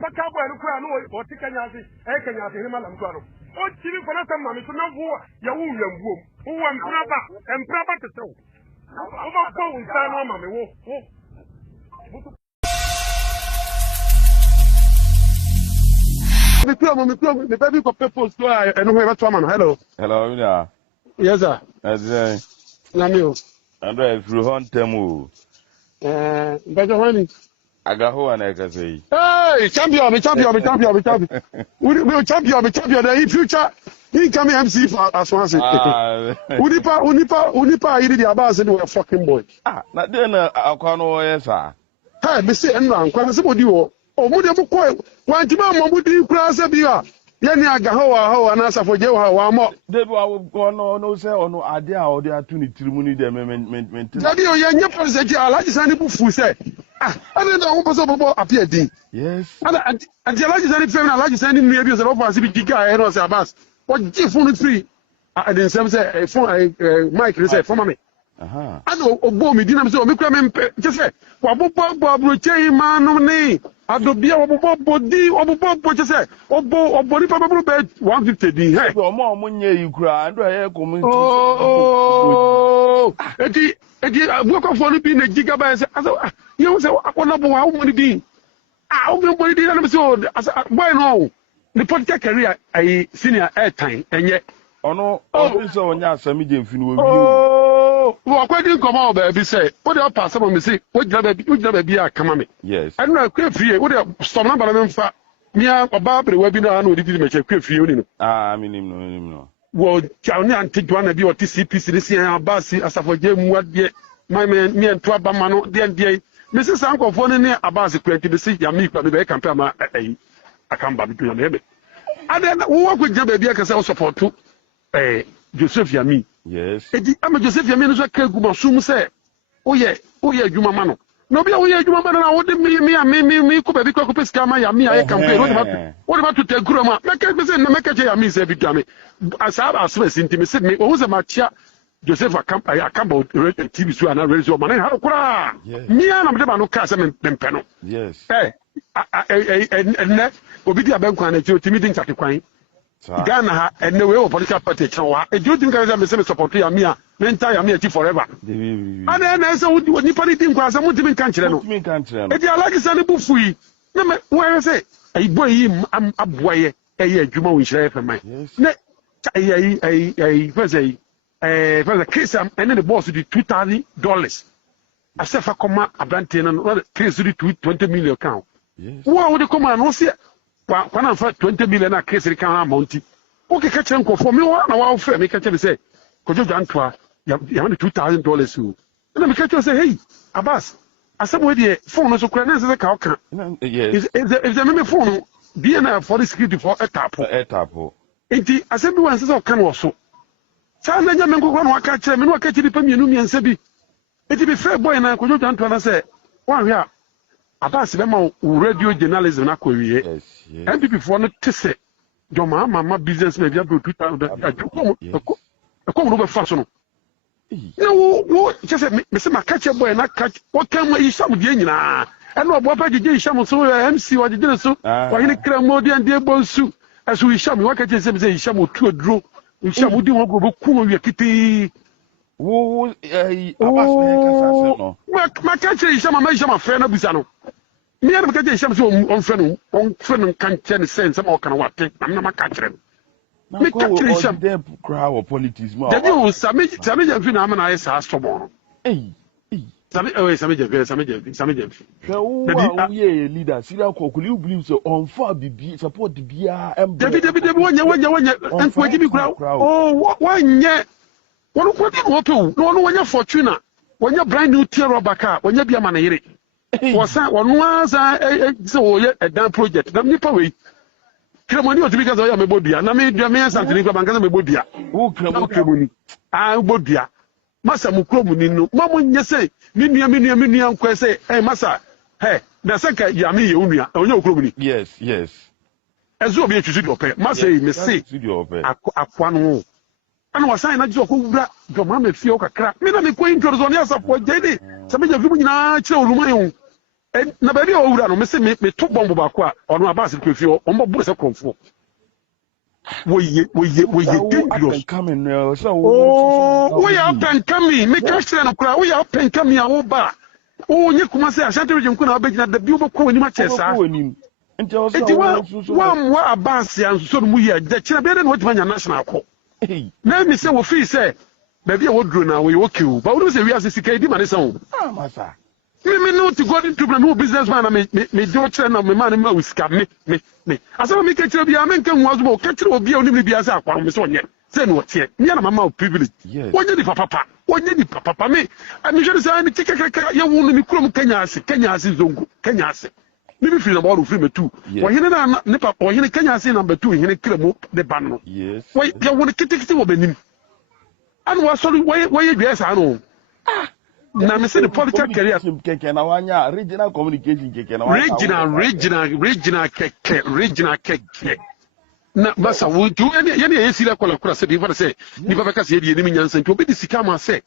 Papa Cabo and Crown or Tikanyasi, Ekanyasi, Himalam Crown. What TV for that mammy to know Yahoo who am proper to show. Over phone, San Mammy. The baby for people and whoever Traman. Hello. Hello, yeah. Yes, sir. That's Namio. And if you hunt them, Better honey. I got who and I can say, Hey, champion. We'll champion. In future, he come MC for as one say. Unipa, he did the Abbas and a fucking boy. Ah, not then I'll call no yes, sir. Hey, Mr. Enron, quite a simple duo. Oh, Mudia Boy, one to Mamma would you cross a beer? Yaniaga, how and answer for Joe, how more. They will go no, sir, or no idea, or they are too need to money them. Daddy, your president, I like to send a who said, I don't know what's about Appiah Stadium. Yes. And the largest any family, I like to send him near you of us, Giga, and was a bus. What give phone free? I didn't say a phone, Mike, say for me. I know, oh, me didn't so, just say, Bob, Roche, man, no name. I don't be a body, or just say, or body, probably bed 150. Hey, or more money you cry, and I come. Oh, Eddie, I work off for being a gigabyte. You say, what number how many be? How many did so? Why no? The political career, a senior airtime, and yet, oh no, oh, so on your semi-game film. Oh, well, quite didn't come out, baby. Say, what do you pass on me? Say, what never be a command? Yes. I don't know, quite free. What do you some number of them for me? A Barbary webinar, no, didn't make a quick few. Ah, I mean, no. Well, Johnny and take one of your TCP, this year, Abasi, as for game, what yet, my man, me and Twabamano, the NDA. Mrs. Uncle, for any Abasi, to see Yami, but the compare my I can't buy between them. And then walk with Jabby, I can support to Joseph Yami. Yes. I'm a Joseph Yamin, who can soon say, oh, yeah, Juma Mano. No, be away, Juma Mano, I wouldn't me, could be cockpit scammer, Yami, I campaign. What about to take Groma? Make a Yami every time. As I was intimacy, me, who's a matcha. Joseph, I come about TV show and I raise your money. How cry? Me and I'm never no cast and penno. Yes. Hey, and that will be the bank and a meeting at the coin. Ghana and the way of political party. Do you think I am a semi support to me? Entire me forever. And then I said, what you put it in class, I'm not even country. If you are like a sunny buffy, where I say, I boy him, I'm a boy, a year, Juma, which I have for my. For the case, and then the boss did $2,000. I said, for comma, a bantain and case to $20 million count. What would you come and see? When I'm for 20 million, a case account Monty. Okay, catch uncle for me. One hour fair, make a say, could you done to you have $2,000 who? And then catch you say, hey, Abbas, I said, well, the phone is a credit as a cow. Yes, if the member phone, DNA for the security for a tap. Indeed, I said, once is all can also. China Yamango one catch him and what catch the Pamian and Sebi. It be fair boy and I could not to say, one here. Abbas Lemo, radio journalism, yes, and before not to say, your mamma business may be able to come over fashion. No, just Mr. Macacha boy and I catch what can we some Yana. And what about the Shaman so MC or the dinner so, or any cramodi and dear boy soup, as we shall me, what can you say, Shamu to a draw. We shall do go cool your kitty. Oh, my country is some friend of Bizano. Me and the Shams on friend can't tell the sense of all kind of what I'm not my country. Me country is some crowd of politics. The news, some phenomenon is asked for more. Some leader, Sila Kokuli believes so on far be support the beer and David, one and for Jimmy Crow. Oh, one yet. One what to no one your fortuna. When you're brand new tear of Baka, when you be a man, was that one was a damn project. The Nipaway. Come on, you because I am a body, and I made your man something about a body. Who come? I would be. Massa Mukromuni, Mamma, you say, Minia, say, hey, Massa, hey, the second Yami, Unia, or no Kromuni. Yes. As you be to see your pay, Massa, may say, Aquano. And was I not joke over your mamma, Fioca crack. Me not be going to the Zonia support, Daddy. Some of you, Nacho, Lumayon. na baby o wura no me se me to bomb ba ko a ono abase ko fi o mo bu se konfo woye dangerous we are pen coming me question na kura we are pen coming a wo ba o nye kuma se asante region ko na obegina da bi obekọ wani ma chesa enti wa abase anso no mu ye da kira be de no tima nya national ko na mi se wo fi se baby a wo dro na we okay o ba wo se wi ase sika di ma ne se o masa me no to go into no businessman na me do kire na me man ma usika me asaba me kire bia me nka nwa zo ka kire obi a onim bia se akwa me so onye se no tie me na mama o privilege onye di papa me ami je say ni kekekeka ya wo no mi kurom Kenya ase zongo Kenya ase me bi free na ball free me too wo hene na ne papa wo hene Kenya ase number 2 hene kire mo de ban no wo ya wo ne kitikiti wo benim anu wa so wo ye dua sa no na me say the political career keke na wanya regional communication keke na regional keke na basa wo tu ye ne yesira kola se bi fa se ni fa ka se ye ni nyansa nti obi di sika ma se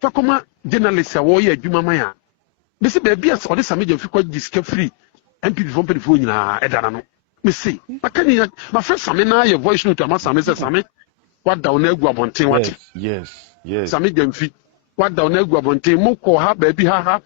fa koma journalist a wo ye adwuma man ya be se be bia se ode same je fi kwa di sika free MPP from people nyina edana no me say makani ma first same na ye voice note ama same se same wada ona agu abonten wate yes same je mfi wada ona agu abonten mo ko ha ba bi ha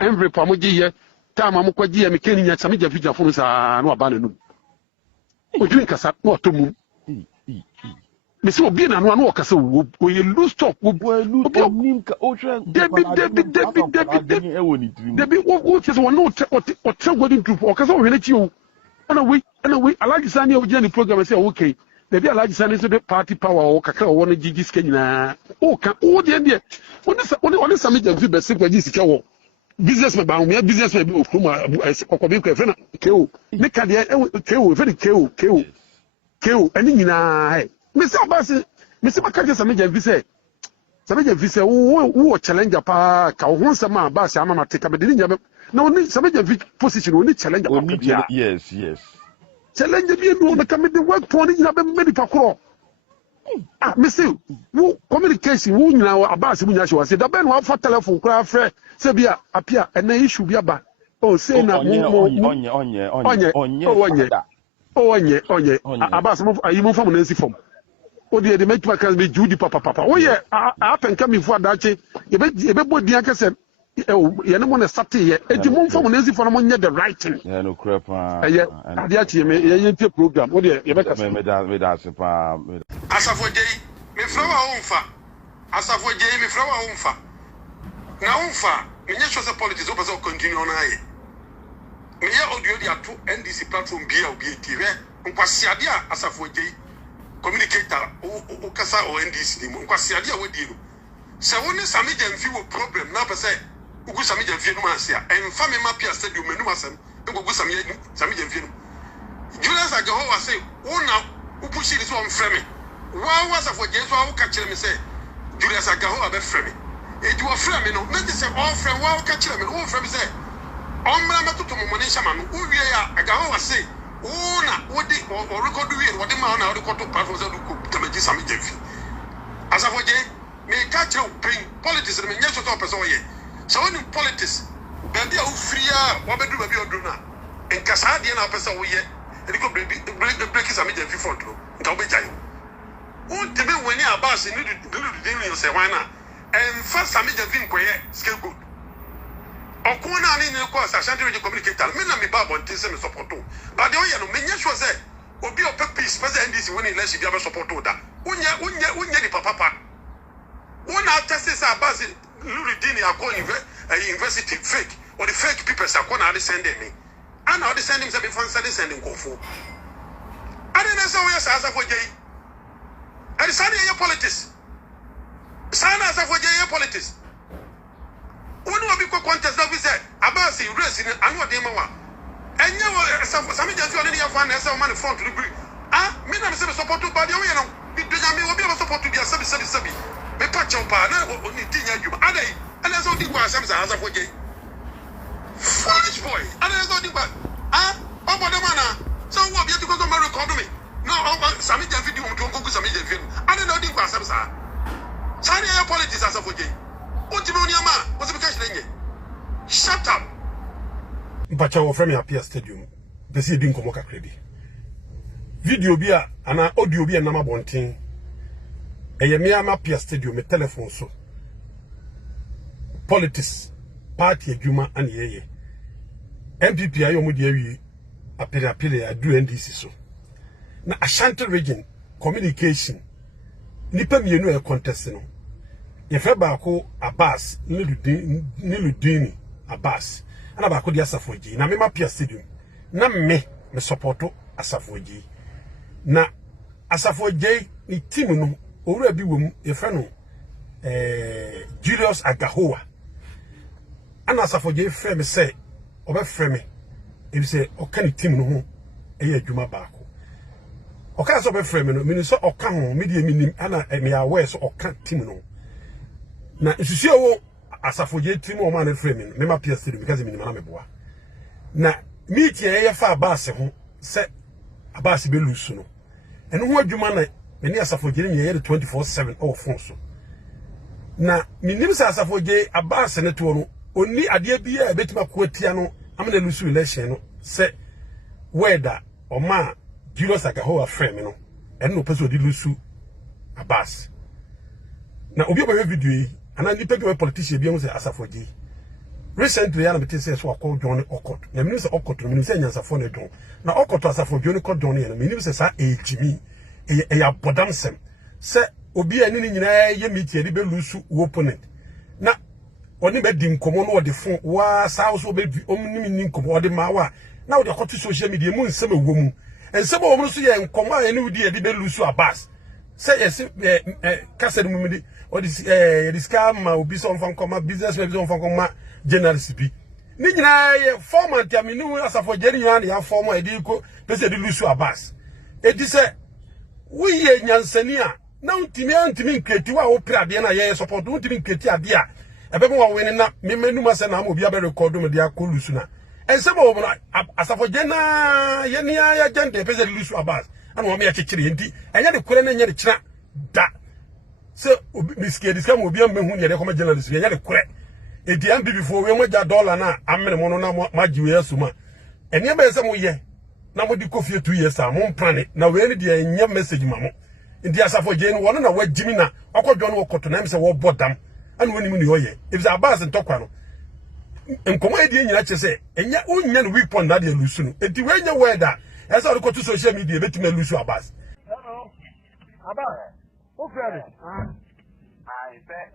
envelope amoji ye time mo kwaji ye me keni nya same je fi jafo no sa na aba na nu ojun kasa no otomu me say obi na no na okasa wo ye lose talk wo nim ka o hwe debi wo tese wo no o tre godin group okasa wo hene chi o ana we alaji sani o jani program say okay debi alaji sani so the party power o kakra wo no gigi sika nyina o ka o de oni sami jam fi be se kwaji sika wo businessman ba me businessman bi o kuma kokobi ko efena keo ne ka de keo efena keo ani nyina he me se obase me se maka je sami jam fi se wo challenger pa ka ho nsama ba se ama mateka be de nya na oni sami jam fi position oni challenger pa bia yes challenge bi no na kam de work for ni nyina be medi pa kro me se wo communication wo nyina abase mu nya hwe wase da be no afa telephone kra frɛ se bia apia ena issue bia ba o se na onye abase mo ayi mo fam na nsi fam o de make kan be judi papa o ye apen kam ifu adache ebe bodi akese ye ne mo na sate ye edi mo fam na nsi fam mo nye the right thing no crap ye ade ache me ye tie program o de ye be kase me da se pa asafojei me frawa onfa asafojei me frawa onfa na onfa me nye chose politics o pese o continue na ye me ye audio dia to NDC platform bia obi tire nkwasi ade a asafojei communicator o kasa o NDC ni nkwasi ade a wodi no se woni sami jamfi wo problem na pese ugu sami jamfi no asia enfa me Appiah Stadium menu asem ugu sami jamfi no Julius Agaho wa say wona upushi this one frame wa asafojei so wo ka kire me say Julius Agaho abe frame edu wo frame no me say all frame wa wo ka kire me wo frame say omra matoto mo ne shama no uwie ya Agaho wa say wona wodi o record wie wodi ma na record to platform say do ko tamaji sami jamfi asafojei me catch you pain politics me nyeso to person ye so when politics baby a ufria wa bedu baby odu na enkasa de na person wo ye e ko break sami jamfi front no nta obeja yo won tebe wani abas ni do you say why na enfa sami jamfi nkoye scapegoat okuna ni ni ko sa shanty radio communicator me na me ba bontin se me support but de o ye no me nyeso say obi o peace president NDC when election bia be support da unye ni papa una test say abas luridini akọ university fake or the fake people say akọ na dey send me and how they send him say be fancy dey send nkofo and then say we say asafojei and say your politics sana asafojei politics when we be contest na we say abas race ni anu dey ma wa enye wo sami just on your fan say man front to agree me na say support to body we no be do me obi support to be sabi me patch up na oni tinya djuma adai and so di kwa sam sa asafojei foolish boy and so di kwa obodo mana so wo bi because of my record me no sami je video mo to go sami je film and no di kwa sam sa sani ya politics asafojei unti me oni ama wo se be cash lenye shut up mpacha wo from Appiah Stadium besi edin komo kakra bi video bi a ana audio bi na mabonten eyemi ama Appiah Stadium me telephone so politics party adwuma an yeye MPP ayo mu de awie apele adu NDC so na Ashanti region communication nipa mienu e contest no ye fe ba ko Abbas Niludini Abbas ana ba ko di Asafoji na me ma Appiah Stadium na me supporto Asafoji na Asafoji ni team no owura bi wom ye fe no Julius Agahoa ana Asafoji fe me say obe fe me e say oka ni team no ho eye adwuma ba ko oka so be fe me no me so oka ho me die minim ana me aware so oka team no na isusie wo Asafoji team o ma na fe me ma Appiah Stadium because me na me boa na meet ye fa Abbas ho se Abbas be lusu no eno ho adwuma na me Asafoji ni ye 24/7 o phone so na minim sa Asafoji Abbas ne to no oni ade bia e betima ko atia no amana lusu election no se weda o ma Julius Agahoa frame no eno peso di lusu Abbas na obi oba video yi ana ni pege politician bia mo se Asafoji recently ana beti say so akọ John Okot na minim se Okot no minim se nyansafo na don na Okot Asafoji ni ko don ye no minim se sa ejimi e ya bodansem se obi ani ni nyina ye meeting di be lusu opponent na oni be di nkomo no de fon wa sa so be omni ni nkomo de mawa na wo de koto social media mu nsem ewo mu ensem wo mu so ye nkomo a ni wudi e di be lusu Abbas se yes kase mu di o di scam ma obi so mfa nkoma business man bi so mfa nkoma journalist bi ni nyina ye format ya minu Asafoji ni yan ya format e di ko pese di lusu Abbas e di se we ye nyansani a na untimi nketi wa wo prade na ye support untimi nketi ade a ebe mo wa wene na me manu ma se na mo bia be record me dia ko lusu na ense bo mo Asafoji na ye ni ya agenda pese di lusu Abbas ana wo me ya chechire enti enya de kure na enya de kira da se miske diska mo bia mehu ne de ko ma journalist enya de kure edi am before we mo ja dollar na amene mo no na ma jiwe asuma enya be se mo ye na mo di kofie 2 years a mo mprane na we ne de enya message ma mo ndi Asafoji no wono na wagimi na akodwo no wokoto na me se wo bodam ana woni mu ni hoye if za Abbas ntokwa no nkomo edi nyina che se enya unya no weak point na de lusu no edi we nya weda esa wo koto social media betime lusu Abbas hello Abbas o fere I bet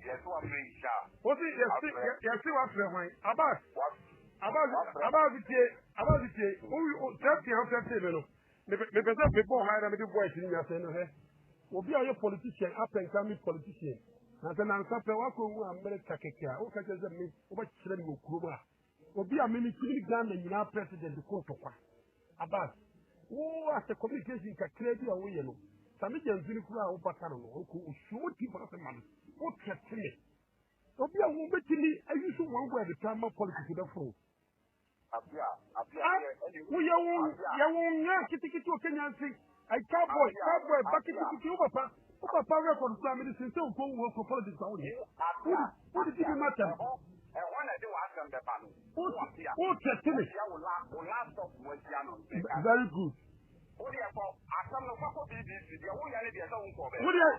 yes what me sha o si yes what fere wan Abbas tie o tete an tete me no me pesa pe bo ha na me di voice ni ase no he obi a ye politician apenka me politician na te na nsape wa ko wu America kekia o ka jeze me o ba kire ni okuro ba obi a me ni kiri Ghana nyina president ko tokwa Abbas wo ase communication ka kredi a wo ye no sami jenzini kura o bata no ko osuo ti fa se man o tete obi a wo betini ayusu wan go e time politics da fro Appiah we ya kitikiti o Kenya nsi ai cowboy bakiti o papa record family since o ko wo for politics awo ye what did you matter and when I do ask them the panel o tete last of what you know very good what you for asam no for BBC dia wo ya ne dia so nko be what you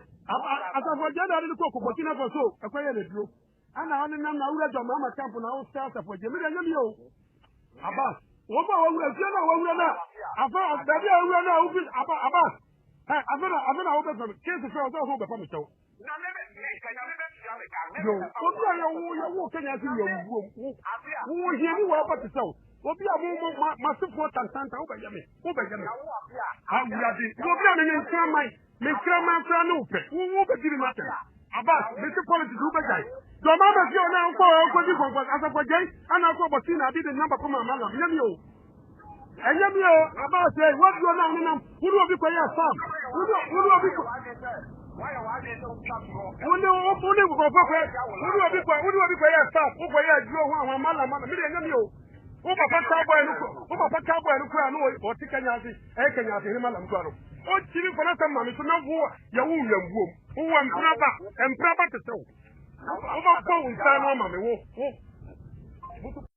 Asafoji da ni ko Burkina Faso akoye le duro ana woni nam na wura joma ma camp na o start Asafoji me da nyam yo Abbas wo ba wo wura na afa dabi wura na obi Abbas afena wo be fam case fe o so be fam chew na me kanya me be tia me ka me yo obi a yo Kenya si yo wo hie ni wo pa tsew obi a mo masifo tantanta wo be yame wura di obi a me nkramai fra no pe wo be diri mate Abbas me se politics wo be gai do ma be fi ona ko di kon Asafoji ana ko bo na di the number come amala nyam yo enyam yo Abbas say what do na no nam wuru obi ko ya sam wuru obi ko why are they so tough wuru obi ko ya sam wo ko ya duro ho awon amala me enyam yo wo papa cowboy no ko anu o ti Kenya si Kenya si ni malam ko anu o chiri ko na sam ma me so na wo ya wo yambuom wo empraba te sew wo ba ko unsa no ma me wo mutu